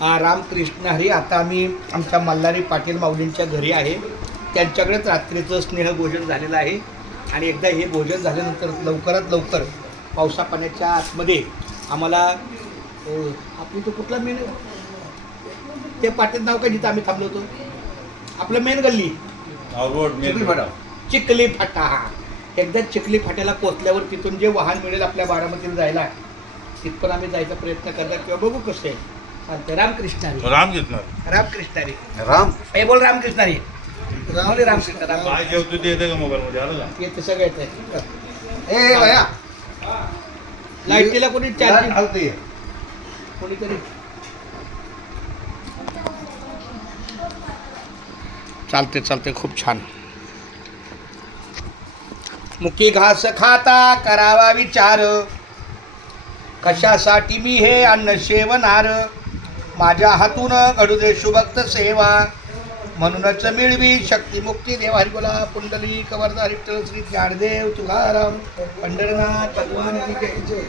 रामकृष्ण हरी. आता आम्ही आमच्या मल्हारी पाटील माऊलींच्या घरी आहे. त्यांच्याकडेच रात्रीचं स्नेहभोजन झालेलं आहे आणि एकदा हे भोजन झाल्यानंतर लवकरात लवकर पावसा पाण्याच्या आतमध्ये आम्हाला आपली तो कुठला मेन ते पाटील नाव काय जिथं आम्ही थांबलो होतो आपलं मेन गल्ली चिखली फाटा. हा एकदा चिखली फाट्याला पोचल्यावर तिथून जे वाहन मिळेल आपल्या बारामतीला जायला तिथपर्यंत आम्ही जायचा प्रयत्न करणार किंवा बघू कसं आहे. चालतंय. रामकृष्ण हरी. रामकृष्ण हरी. राम हे बोल रामकृष्ण हरी. रामकृष्ण राम. काय जेवतो ते येतं का मोबाईलमध्ये आलं का? येते सगळं येतं. ए भैया लाईटीला कोणी चार्जिंग घालते कोणीतरी चालते चालते. खूप छान. मुकी घास खाता करावा विचार कशासाठी मी हे अन्न सेवनार. माझ्या हातून घडू दे शुभक्त सेवा म्हणूनच मिळवी शक्ती मुक्ती देवा. हरिबोला पुंडली कवरदा विठ्ठल श्री ज्ञानदेव तुकाराम पंढरनाथ भगवान की जय.